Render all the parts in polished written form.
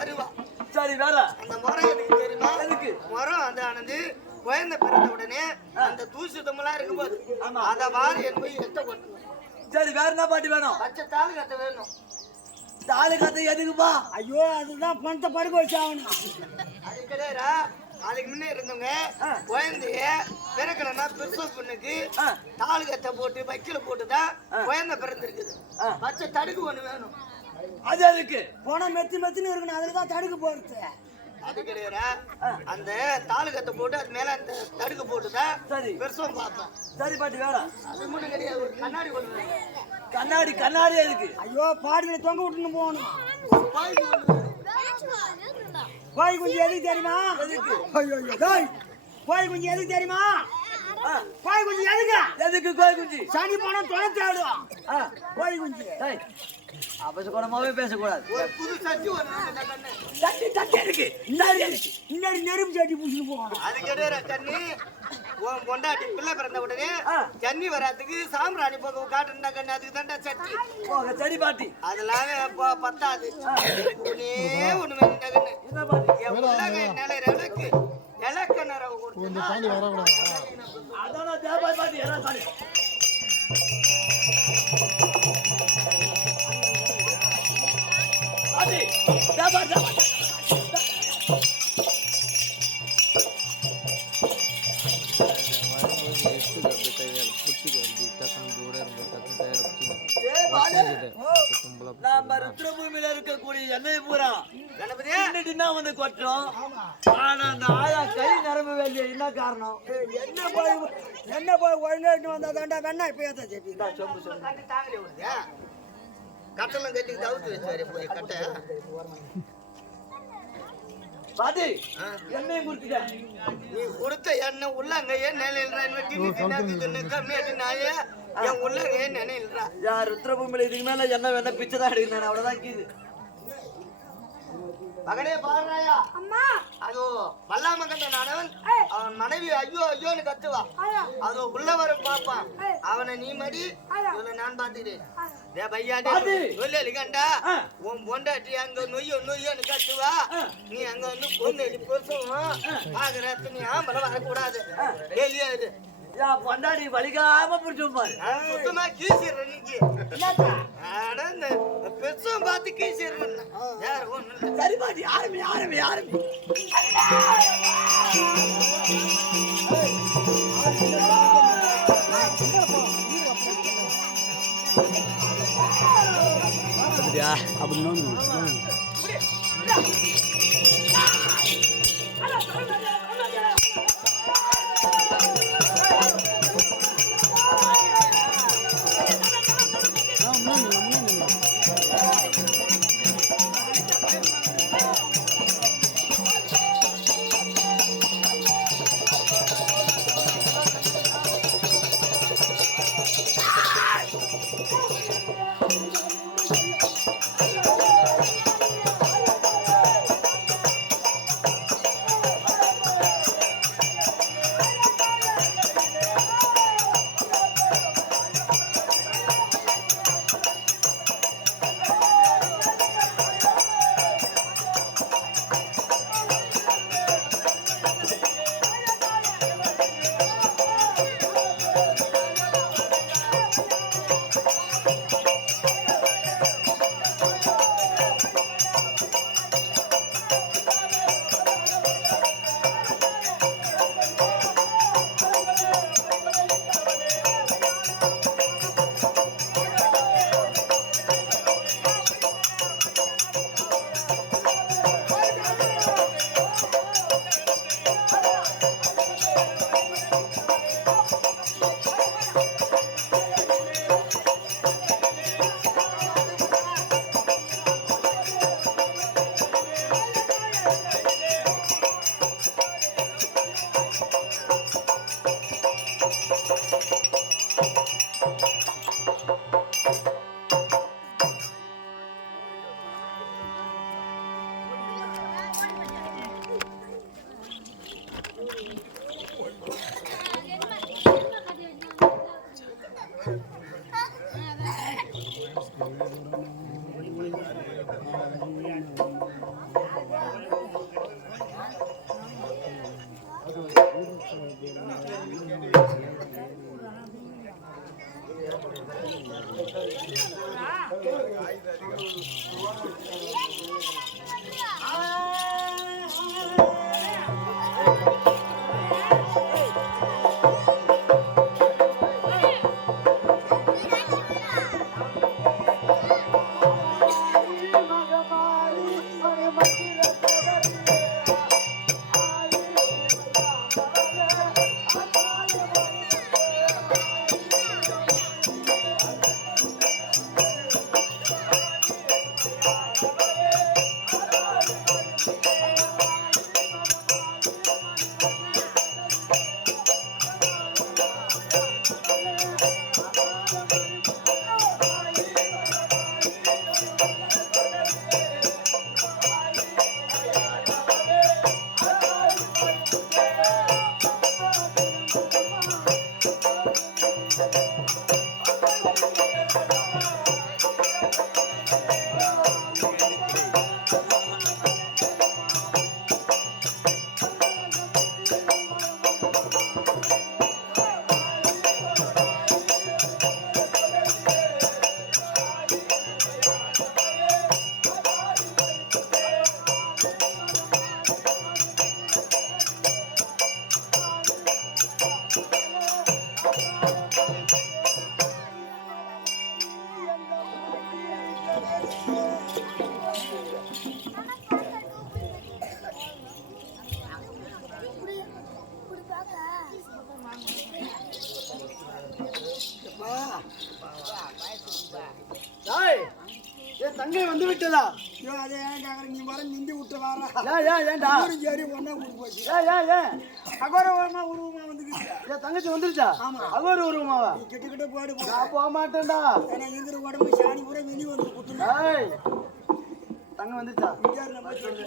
அருவா. சரி வேற அந்த மரம் எதுக்கு தெரியுமா? எதுக்கு? மரம் அந்த ஆனது குழந்தை பிறந்த உடனே அந்த தூசுதமெல்லாம் இருக்கும்போது அத வாரி என் போய் எட்ட கொட்டணும். சரி வேற என்ன பாட்டி வேணும்? பச்சை தாலி கட்ட வேணும். தாலி கட்ட எதுக்குப்பா? ஐயோ அதுதான் பணத்தை படுக்க வச்சாகணும். அது கிடையாதா? அதுக்கு முன்னே இருந்தவங்க குழந்தைய பிறக்கணும்னா பெருசு பொண்ணுக்கு தாலி கட்ட போட்டு வைக்கல போட்டுதான் குழந்தை பிறந்திருக்குது. பச்சை தடுக்கு ஒண்ணு வேணும். அது எதுக்கு? போனா மெத்தி மெத்தின்னு இருக்கணும். அதுலதான் தடுக்க போறது. அது கிடையாதா? அந்த தாலி கட்ட போட்டு அது மேல அந்த தடுக்கு போட்டுதான் சரி பெருசும் பார்ப்போம். சரி பாட்டி வேற அது மட்டும் கிடையாது. ஒரு கண்ணாடி கொண்டு வேணும். கண்ணாடி கண்ணாடி எதுக்கு? ஐயோ பாடியில தொங்க விட்டுன்னு போகணும். கோயில் கொண்டு வேணும். கோய் குஞ்சு எதுக்கு தெரியுமா? ஐயோ கோய் குஞ்சு எதுக்கு தெரியுமா? கோய் குஞ்சு எதுக்கு? எதுக்கு கோய் குஞ்சு? சனி போனோம் துணை தேடும். கோய் குஞ்சு அவசரமாவே பேசக்கூடாது. ஒரு புது சட்டி ஒண்ணு கண்ணு. தட்டி தட்டி இருக்கு. இன்னொரு நெருப்பு சட்டி பூசின்னு போகணும். அது கிடையாது தண்ணி. உன் பொண்டாட்டி பிள்ளை பிறந்த உடனே தண்ணி வராதுக்கு சாம்பிராணி போக காட்டுண்டா கண்ணு. அதுக்கு தாண்டா சட்டி. சரி பாட்டி அதெல்லாம் பத்தாது. ஒண்ணே ஒண்ணு வேணுண்டா கண்ணு. என்ன பாட்டி? என் உள்ளங்க நிலையிற எனக்கு இலக்க நிறவு கொடுத்து அதான் தேவாய் பாட்டி என்ன பாட்டி? பாட்டி தேவாய் தேவாய் நாம ருத்ரபூமியில இருக்கக்கூடிய எண்ணெய் பூரா கணபதியா வந்து கொட்டுறோம். ஆனா அந்த ஆயா கை நிரம்ப வேண்டிய என்ன காரணம்? என்ன போய் ஒழுங்கு வந்தா தாண்டா வேணா இப்ப ஏதா சொம்பு சொம்பு கட்டி தாங்கலே விடுறியா? கட்டெல்லாம் கட்டி தவிர்த்து வச்சு போய் கட்ட பாட்டி எண்ணெய் கொடுத்துட்டேன். நீ கொடுத்த எண்ணெய் உள்ளங்கையே நிலையில்றா. கம்மியாட்டி நாயே என் உள்ளங்கையே நினைல்றா. யார் ருத்ரபூமியில இதுக்கு மேல என்ன வேணா பிச்சை தான் எடுக்கிறேன். அவ்வளவுதான் கீது. மகனே பாடுறாயா? அதோ வல்லாம கண்ட நானவன் அவன் மனைவி ஐயோ ஐயோன்னு கத்துவா. அதோ உள்ளவர பாப்பான். அவனை நீ மடி இவனை நான் பாத்துக்கிறேன். பையாடி கண்டா உன் பொண்டாட்டி அங்க நொய்யோ நொய்யோன்னு கத்துவா. நீ அங்க வந்து பொண்ணு பெருசும் பாக்குற நீ ஆம்பளை வரக்கூடாது. கேள்வியா இது பொண்டாடி வலிக்காம புடிச்சோம் பாரு. சுத்தமா கீசிடுற நீங்க பெருசும் பார்த்து கீசிடுற. சரி பாட்டி யாருமே யாருமே யாருமே அப்படின்னு டேய், என் தங்கை வந்து விட்டதா? ஐயோ, அதை ஏன் கேக்குற? நீ வர நிந்தி விட்டு வாரா. ஏன்டா? ஊரும் சரி ஒண்ணா கூட்டு போச்சு. ஏன் அகோரமா உருவமா வந்துக்கிட்டு. என் தங்கச்சி வந்துருச்சா? அது ஒரு உருவமாவா? நீ கிட்ட போடு போ. நான் போக மாட்டேன்டா. ஏன்னா இருக்கிற உடம்பு சாணி பூரா வெளியே வந்து குத்துனா. ஏய், தங்க வந்துருச்சா? யார் நம்ம சொல்லு.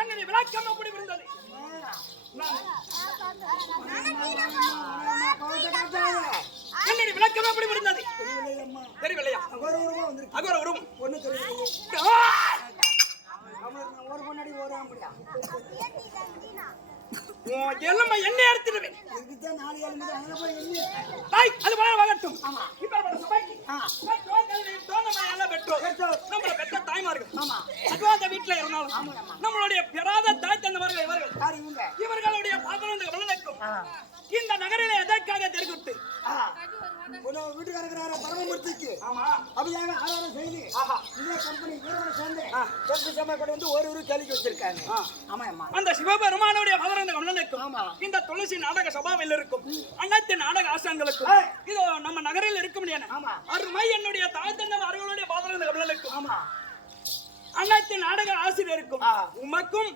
என்னுடைய விளக்கம் அப்படி இருந்தது. என்னுடைய விளக்கம் எப்படி இருந்தது? தெரியவில்லையா? அகோர உருவம். ஒண்ணு தெரியும். ஒரு பொண்ணாடி ஒரு ஆம்படியா. எல்லாம் என்ன எடுத்துடுவேன். இதுதான் 4 7 மீட்டர் அங்க போய் எண்ணி. அது போல வாங்கட்டும். இப்ப சபைக்கு நம்மள பெற்ற தாய்மார்கள் அகோத வீட்டுல இருந்தாலும் நம்மளுடைய பெறாத தாய் தந்தவர்கள் இவர்கள். இவர்களுடைய பாத்திரம் வளர்க்கும் இந்த நகரிலே எதற்காக தெரிவித்து வீட்டுக்காரர் பரமமூர்த்திக்கு அப்படியாக ஆராதனை செய்து இதே கம்பெனி வீரர்கள் சேர்ந்து வந்து ஒரு கேள்வி வச்சிருக்காங்க. அந்த சிவபெருமானுடைய பகரந்த கமலனுக்கும் இந்த துளசி நாடக சபாவில் இருக்கும் அனைத்து நாடக ஆசான்களுக்கும் இதோ நம்ம நகரில் இருக்கும் அருமை என்னுடைய தாய் தந்தவர்களுடைய பகரந்த கமலனுக்கும் அனைத்து நாடக ஆசிரியருக்கும் உமக்கும்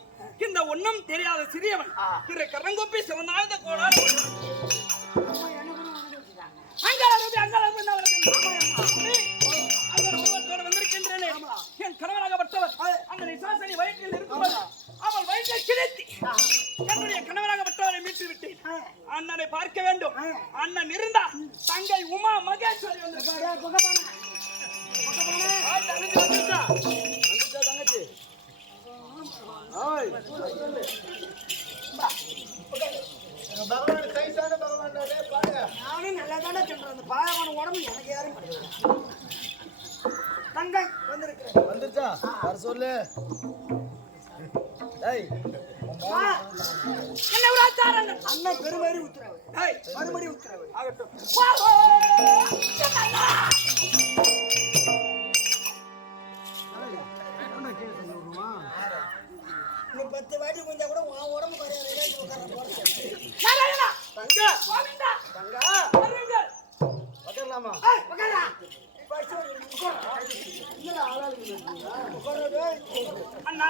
இந்த ஒன்னும் தெரியாத சிறியவன் திரு கரங்கொப்பி சிவநாத கோடார் வந்திருக்கின்றேனே. என் கணவராகப்பட்டவர் அந்த நிசாசனி வயிற்றில் இருக்கும்போது அவள் வயிற்றை கிழித்து என்னுடைய கணவராகப்பட்டவரை மீட்டு விட்டேன். அண்ணனை பார்க்க வேண்டும். அண்ணன் இருந்தா தங்கை உமா மகேஸ்வரி தங்கச்சி நானும் நல்லா தானே சொல்றேன். அந்த பாயமான உடம்பு எனக்கு யாரும் தங்கை வந்திருக்கிறேன். வந்துருச்சா? வர சொல்லு. அண்ணன் பெருமாறி உத்தரவு. மறுபடி உத்தரவு ஆகட்டும். 10 வாட்டி கொஞ்சம் கூட உடம்பு பக்கலாமா? அண்ணா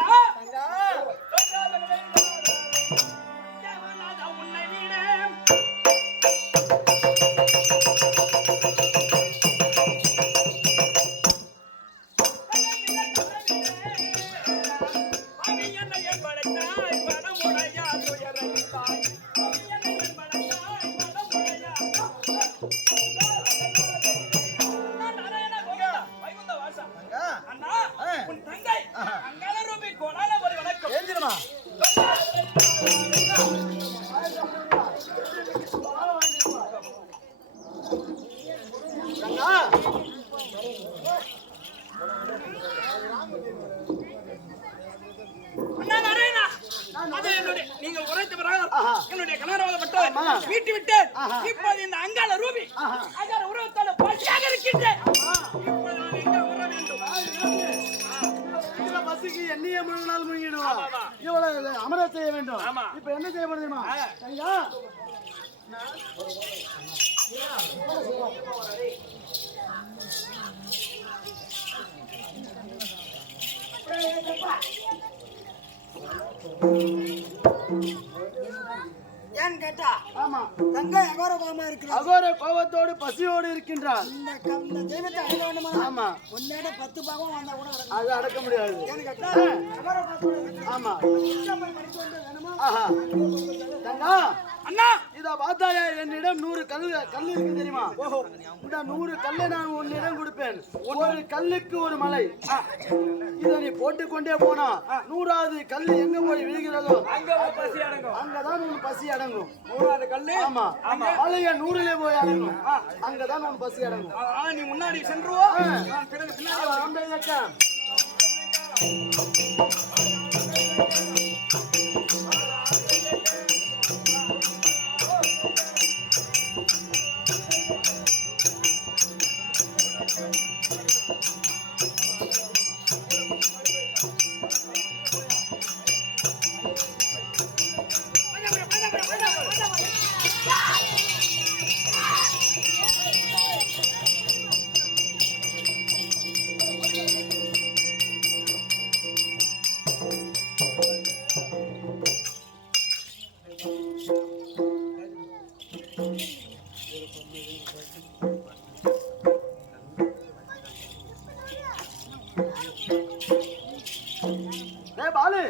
உன்னை வீட படைத்தாய் படமுடையா துயரை தாய் என்னை படைத்தாய் அண்ணா நாராயணா, அது நீங்கள் உரைத்த பிறகு என்னுடைய கணவராகப்பட்டவர் வீட்டு விட்டு இப்போது இந்த அங்காள ரூபி அங்காள உருவத்தோட பசியாக இருக்கின்றேன். இப்போது நான் எங்க வர வேண்டும்? பசிக்கு எண்ணியே முழு நாள் முழுங்கிடுவோம். இவ்வளவு அமர செய்ய வேண்டும். இப்ப என்ன செய்ய முடியுமா? ஏன்னு கேட்டா ஆமா, தங்கை அகோர கோபமா இருக்கிறார். அகோர கோபத்தோடு பசியோடு இருக்கின்றார். இந்த தெய்வத்தை அடைய வேண்டுமா? ஆமா, உன்னோட 10 பாகம் வந்தா கூட அது அடக்க முடியாது. ஏன்னு கேட்டா அகோர கோபத்தோடு இருக்கிறார். ஆமா, படிக்க வேண்டுமா? ஆஹா, தங்கா அண்ணா, இத பார்த்தாயா, என்னிடம் 100 கல் இருக்கு தெரியுமா? இந்த 100 கல்லை நான் உன்னிடம் கொடுப்பேன். ஒரு கல்லுக்கு ஒரு மலை. இதை நீ போட்டுக்கொண்டே போனா 100வது கல் எங்க போய் விழுகிறதோ அங்கதான் உன் பசி அடங்கும். 100வது கல்லு? ஆமா, மலைய 100லே போய் அடங்கும். அங்கதான் உன் பசி அடங்கும். நீ முன்னாடி சென்றுவோ, நான் பிறகு பின்னாடி வரேன். அந்த இலக்கம். பாலு,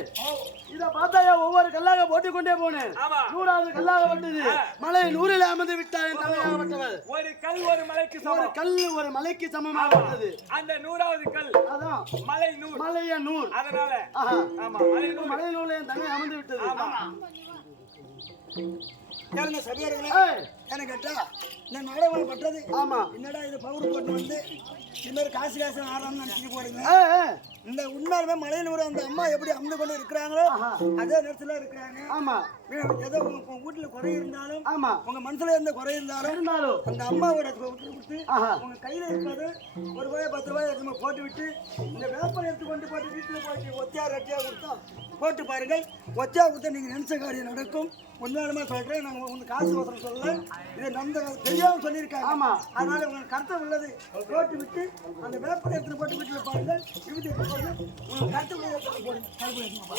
இத பார்த்தாயா, ஒவ்வொரு கல்லாக போட்டுக்கொண்டே போனேன். 100வது கல்லாக பட்டது. மலை 100ல் அமர்ந்து விட்டார் என் தமையாகப்பட்டவர். ஒரு கல் ஒரு மலைக்கு சமம். ஒரு கல் ஒரு மலைக்கு சமமாகப்பட்டது. அந்த 100வது கல் அதான் மலை 100. மலைய 100. அதனால ஆஹா, ஆமா, மலை 100. மலை 100ல் என் தங்கை அமர்ந்து விட்டது. கேளுங்க சபையார்களே. ஏய், ஏன்னு கேட்டா இந்த நாடகம் பட்டது. ஆமா, என்னடா இது பவுடர் போட்டு வந்து இந்த மாதிரி காசு ஆடுறான்னு நினைச்சிட்டு போறீங்க. ஏய், ஏய், இந்த உண்மையாலுமே மலையில் ஒரு அந்த அம்மா எப்படி அமர்ந்து கொண்டு இருக்கிறாங்களோ அதே நேரத்துல இருக்கிறாங்க. ஆமா, ஏதோ உங்க வீட்டுல குறை இருந்தாலும், ஆமா, உங்க மனசுல எந்த குறை இருந்தாலும் அந்த அம்மாவோட கொடுத்து உங்க கையில இருக்கிறது ₹1 ₹10 எடுத்து போட்டு விட்டு இந்த வேப்பம் எடுத்து கொண்டு போட்டு வீட்டுல போயிட்டு ஒத்தியா ரெட்டியா கொடுத்தா போட்டு பாருங்கள். ஒத்தியா கொடுத்தா நீங்க நினைச்ச காரியம் நடக்கும். உண்மையாலுமே சொல்றேன், நாங்க உங்களுக்கு காசு வசனம் சொல்லல, இது நந்த தெரியாம சொல்லியிருக்காங்க. ஆமா, அதனால உங்களுக்கு கருத்து உள்ளது போட்டு விட்டு அந்த வேப்பத்தை எடுத்து போட்டு வீட்டுல பாருங்கள். விபத்து போட்டு உங்களுக்கு கருத்து உள்ளதை போடுங்க. கருப்பு எடுத்துமா.